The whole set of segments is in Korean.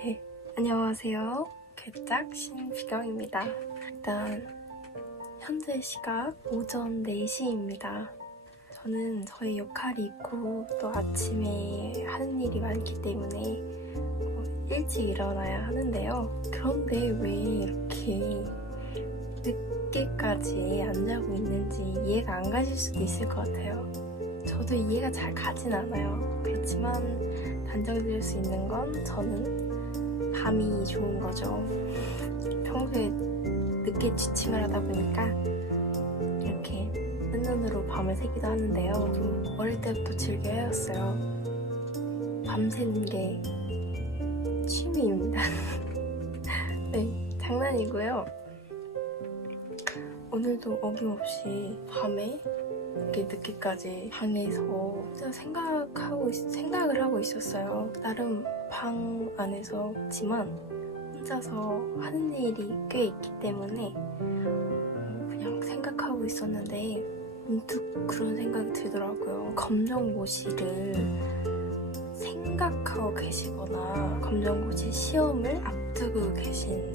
네, 안녕하세요. 괴짝 신비경입니다. 일단 현재 시각 오전 4시입니다. 저는 저의 역할이 있고 또 아침에 하는 일이 많기 때문에 일찍 일어나야 하는데요. 그런데 왜 이렇게 늦게까지 안 자고 있는지 이해가 안 가실 수도 있을 것 같아요. 저도 이해가 잘 가진 않아요. 그렇지만 단정지을 수 있는 건 저는 밤이 좋은 거죠. 평소에 늦게 취침을 하다 보니까 이렇게 뜬 눈으로 밤을 새기도 하는데요. 좀 어릴 때부터 즐겨 해왔어요. 밤새는 게 취미입니다. 네, 장난이고요. 오늘도 어김없이 밤에 이렇게 늦게까지 방에서 혼자 생각을 하고 있었어요. 나름 방 안에서지만 혼자서 하는 일이 꽤 있기 때문에 그냥 생각하고 있었는데 문득 그런 생각이 들더라고요. 검정고시를 생각하고 계시거나 검정고시 시험을 앞두고 계신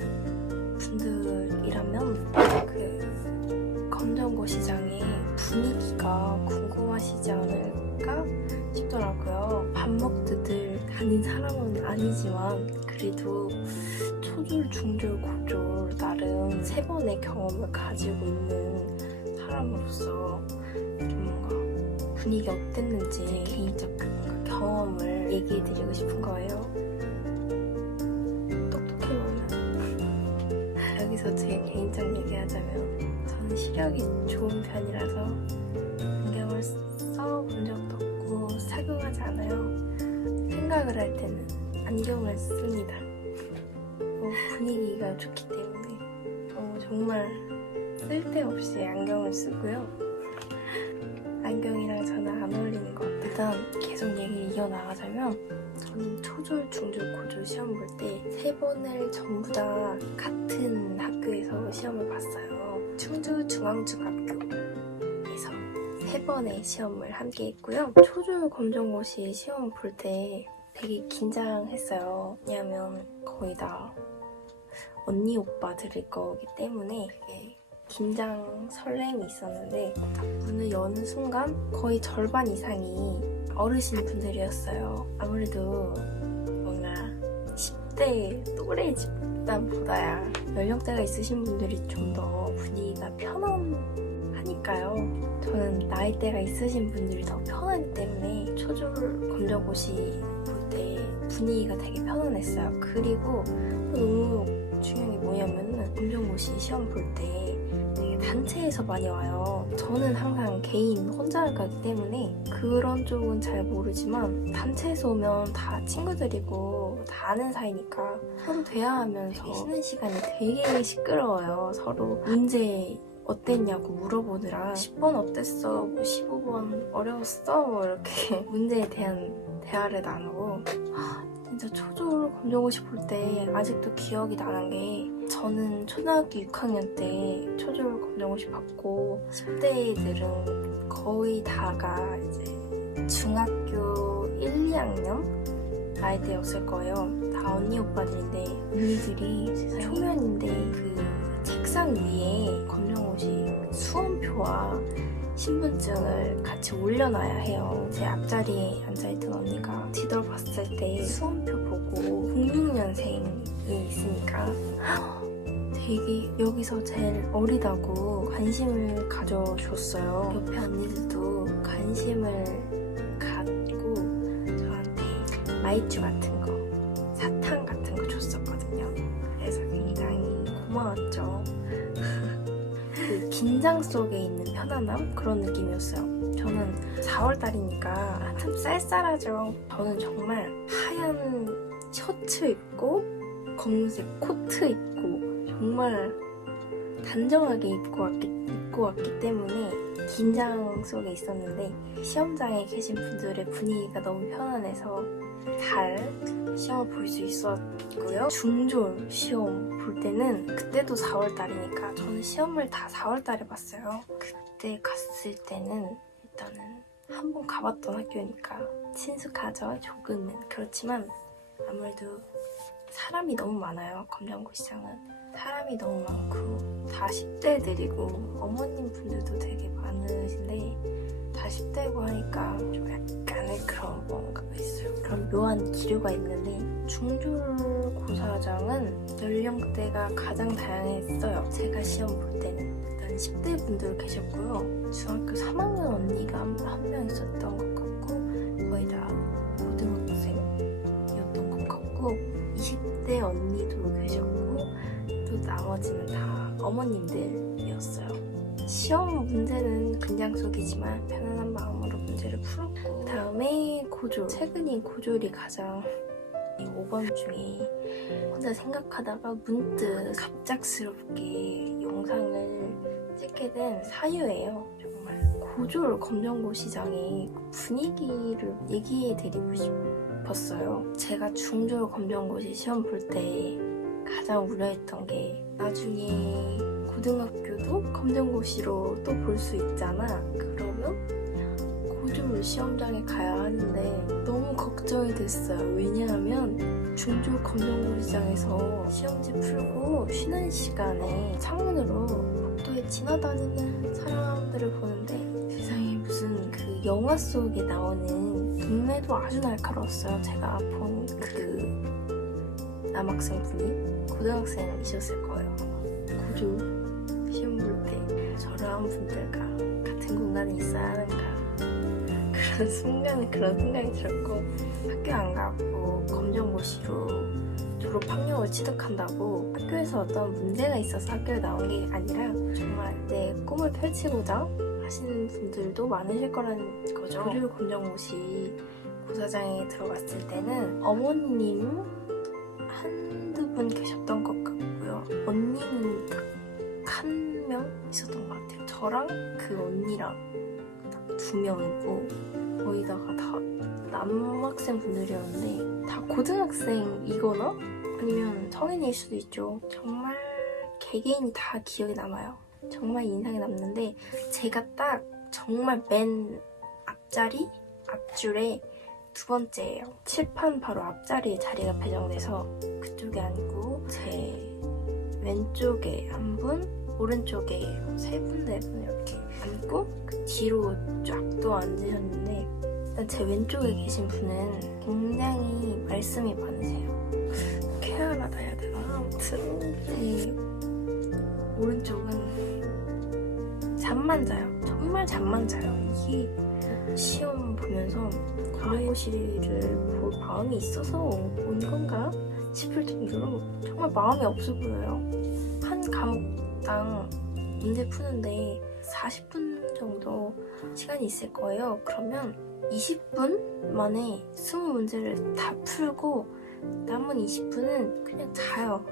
분들이라면 그 검정고시장의 분위기가 궁금하시지 않을까 싶더라고요. 밥 먹듯들 다닌 사람은 아니지만 그래도 초졸, 중졸, 고졸 나름 3번의 경험을 가지고 있는 사람으로서 좀 뭔가 분위기 어땠는지 개인적 경험을 얘기해드리고 싶은 거예요. 똑똑해 보이나? 여기서 제 개인적 얘기하자면 저는 시력이 좋은 편이라서 안경을 써본 적도 없고 착용하지 않아요. 생각을 할 때는 안경을 씁니다. 분위기가 좋기 때문에 정말 쓸데없이 안경을 쓰고요. 안경이랑 저는 안 어울리는 것 같아요. 일단 계속 얘기를 이어나가자면 저는 초졸, 중졸, 고졸 시험 볼 때 3번을 전부 다 같은 학교에서 시험을 봤어요. 충주 중앙중학교에서 3번의 시험을 함께 했고요. 초졸 검정고시 시험 볼 때 되게 긴장했어요. 왜냐면 거의 다 언니 오빠들일 거기 때문에 되게 긴장 설렘이 있었는데 딱 문을 여는 순간 거의 절반 이상이 어르신 분들이었어요. 아무래도 뭔가 10대 또래 집단보다야 연령대가 있으신 분들이 좀 더 분위기가 편안하니까요. 저는 나이대가 있으신 분들이 더 편하기 때문에 초졸 검정고시 볼 때 분위기가 되게 편안했어요. 그리고 너무 중요한 게 뭐냐면은 검정고시 시험 볼 때 되게 단체에서 많이 와요. 저는 항상 개인 혼자 가기 때문에 그런 쪽은 잘 모르지만 단체에서 오면 다 친구들이고 다 아는 사이니까 서로 대화하면서 쉬는 시간이 되게 시끄러워요. 서로 문제 어땠냐고 물어보느라 10번 어땠어? 뭐 15번 어려웠어? 뭐 이렇게 문제에 대한 대화를 나누고 진짜 초졸 검정고시 볼 때 아직도 기억이 나는 게 저는 초등학교 6학년 때 초졸 검정고시 받고 10대들은 거의 다가 이제 중학교 1, 2학년 나이대였을 거예요. 다 언니 오빠들인데 언니들이 초면인데 그 책상 위에 검정고시 수험표와 신분증을 같이 올려놔야 해요. 제 앞자리에 앉아있던 언니가 뒤돌아봤을 때 수험표 보고 06년생이 있으니까 되게 여기서 제일 어리다고 관심을 가져줬어요. 옆에 언니들도 관심을 갖고 저한테 마이쮸 같은 거, 사탕 같은 거 줬었거든요. 그래서 굉장히 고마웠죠. 그 긴장 속에 있는 편안함? 그런 느낌이었어요. 저는 4월달이니까 한참 쌀쌀하죠. 저는 정말 하얀 셔츠 입고 검은색 코트 입고 정말 단정하게 입고 왔기 때문에 긴장 속에 있었는데 시험장에 계신 분들의 분위기가 너무 편안해서 잘 시험을 볼 수 있었고요. 중졸 시험 볼 때는 그때도 4월달이니까 저는 시험을 다 4월달에 봤어요. 그때 갔을 때는 일단은 한 번 가봤던 학교니까 친숙하죠. 조금은. 그렇지만 아무래도 사람이 너무 많아요. 검정고 시장은 사람이 너무 많고 다 10대들이고 어머님 분들도 되게 많으신데 다 10대고 하니까 좀 약간의 그런 뭔가가 있어요. 그런 묘한 기류가 있는데 중졸고사장은 연령대가 가장 다양했어요. 제가 시험 볼 때는 일단 10대 분들 계셨고요. 중학교 3학년 언니가 한 명 있었던 것 같고 거의 다 고등학생이었던 것 같고 20대 언니도 계셨고 또 나머지는 다 어머님들이었어요. 시험 문제는 긴장 속이지만 편안한 마음으로 문제를 풀었고 그 다음에 고졸. 최근에 고졸이 가장 5번 중에 혼자 생각하다가 문득 갑작스럽게 영상을 찍게 된 사유예요. 정말 고졸 검정고 시장의 분위기를 얘기해드리고 싶었어요. 제가 중졸 검정고시 시험 볼 때 가장 우려했던 게 나중에 고등학교도 검정고시로 또 볼 수 있잖아. 그러면 고졸 시험장에 가야 하는데 너무 걱정이 됐어요. 왜냐하면 중졸 검정고시장에서 시험지 풀고 쉬는 시간에 창문으로 복도에 지나다니는 사람들을 보는데 세상에 무슨 그 영화 속에 나오는 눈매도 아주 날카로웠어요. 제가 본 그 남학생분이 고등학생이셨을 거예요. 고졸 시험 볼 때 저런 분들과 같은 공간에 있어야 하는가 그런 생각이 들었고 학교 안 가고 검정고시로 졸업 학력을 취득한다고 학교에서 어떤 문제가 있어서 학교에 나온 게 아니라 정말 내 꿈을 펼치고자 하시는 분들도 많으실 거라는 거죠. 고졸 검정고시 고사장에 들어갔을 때는 어머님 한두 분 계셨던 것 같고요. 언니는 딱 한 명 있었던 것 같아요. 저랑 그 언니랑 딱 2명이고 거의다가 다 남학생 분들이었는데 다 고등학생이거나 아니면 성인일 수도 있죠. 정말 개개인이 다 기억에 남아요. 정말 인상에 남는데 제가 딱 정말 맨 앞자리? 앞줄에 2번째예요. 칠판 바로 앞자리에 자리가 배정돼서 그쪽에 앉고 제 왼쪽에 한 분, 오른쪽에 3분, 4분 이렇게 앉고 그 뒤로 쫙 또 앉으셨는데 일단 제 왼쪽에 계신 분은 굉장히 말씀이 많으세요. 쾌활하다 해야 되나? 아무튼 제 오른쪽은 잠만 자요. 정말 잠만 자요. 이게 시험 보면서 검정고시를 볼 마음이 있어서 온 건가 싶을 정도로 정말 마음이 없어 보여요. 한 과목당 문제 푸는데 40분 정도 시간이 있을 거예요. 그러면 20분 만에 20문제를 다 풀고 남은 20분은 그냥 자요.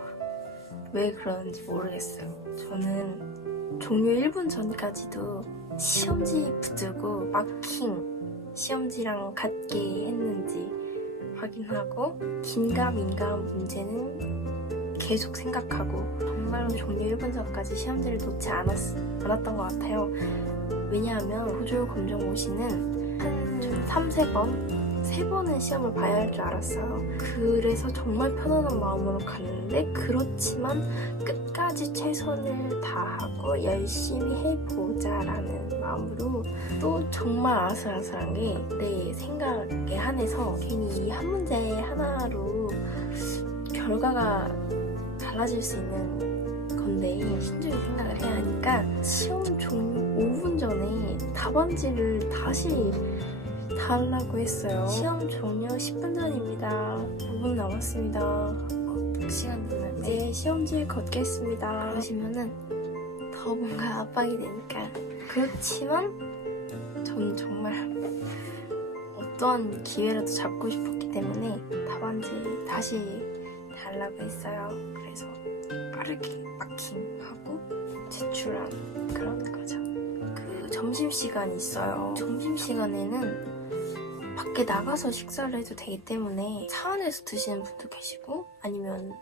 왜 그러는지 모르겠어요. 저는 종료 1분 전까지도 시험지 붙들고 마킹 시험지랑 같게 했는지 확인하고 긴가민가한 문제는 계속 생각하고 정말로 종료 1분 전까지 시험지를 놓지 않았던 것 같아요. 왜냐하면 고졸 검정고시는 한 3-4번은 시험을 봐야 할 줄 알았어요. 그래서 정말 편안한 마음으로 갔는데 그렇지만 끝까지 최선을 다하고 열심히 해보자라는 마음으로 또 정말 아슬아슬한 게 내 생각에 한해서 괜히 이 한 문제 하나로 결과가 달라질 수 있는 건데 신중히 생각을 해야 하니까 시험 종료 5분 전에 답안지를 다시 달라고 했어요. 시험 종료 10분 전입니다. 5분 남았습니다. 시간 되면 이제 시험지에 걷겠습니다. 그러시면은 더 뭔가 압박이 되니까. 그렇지만 저는 정말 어떠한 기회라도 잡고 싶었기 때문에 답안지 다시 달라고 했어요. 그래서 빠르게 마킹하고 제출한 그런 거죠. 그 점심시간이 있어요. 점심시간에는 밖에 나가서 식사를 해도 되기 때문에 차 안에서 드시는 분도 계시고 아니면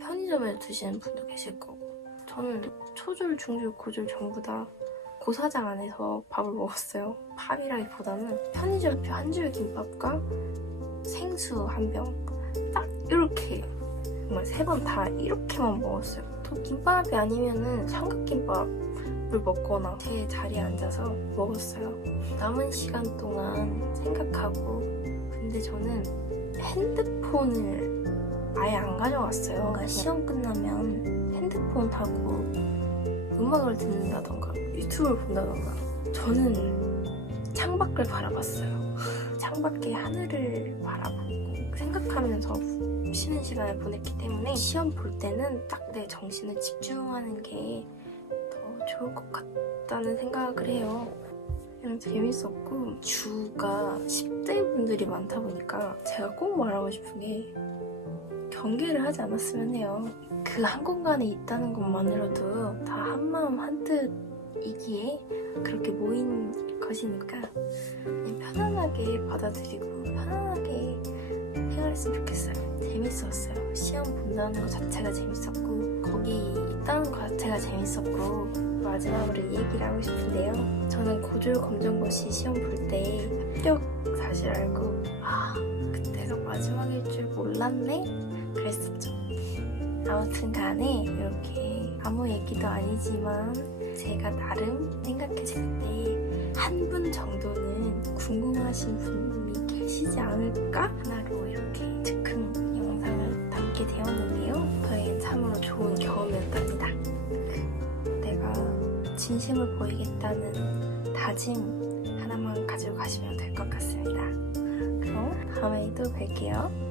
편의점에서 드시는 분도 계실 거고 저는 초졸, 중졸, 고졸 전부 다 고사장 안에서 밥을 먹었어요. 밥이라기보다는 편의점표 한 줄 김밥과 생수 한 병 딱 이렇게 정말 3번 다 이렇게만 먹었어요. 또 김밥이 아니면은 삼각김밥을 먹거나 제 자리에 앉아서 먹었어요. 남은 시간 동안 생각하고, 근데 저는 핸드폰을 아예 안 가져갔어요. 뭔가 시험 끝나면 핸드폰 하고 음악을 듣는다던가 유튜브를 본다던가, 저는 창밖을 바라봤어요. 창밖의 하늘을 바라보고 생각하면서 쉬는 시간을 보냈기 때문에 시험 볼 때는 딱 내 정신을 집중하는 게 더 좋을 것 같다는 생각을 해요. 그냥 재밌었고, 주가 10대 분들이 많다 보니까 제가 꼭 말하고 싶은 게 경계를 하지 않았으면 해요. 그 한 공간에 있다는 것만으로도 다 한마음 한뜻이기에 그렇게 모인 것이니까 그냥 편안하게 받아들이고 편안하게 생활했으면 좋겠어요. 재밌었어요. 시험 본다는 것 자체가 재밌었고, 거기 있다는 것 자체가 재밌었고, 마지막으로 이 얘기를 하고 싶은데요. 저는 고졸 검정고시 시험 볼 때 합격 사실 알고 그때가 마지막일 줄 몰랐네? 그랬었죠. 아무튼 간에 이렇게 아무 얘기도 아니지만 제가 나름 생각했을 때 한 분 정도는 궁금하신 분이 계시지 않을까? 하나로 이렇게 즉흥 영상을 담게 되었는데요. 저에겐 참으로 좋은 경험이었답니다. 내가 진심을 보이겠다는 다짐 하나만 가지고 가시면 될 것 같습니다. 그럼 다음에 또 뵐게요.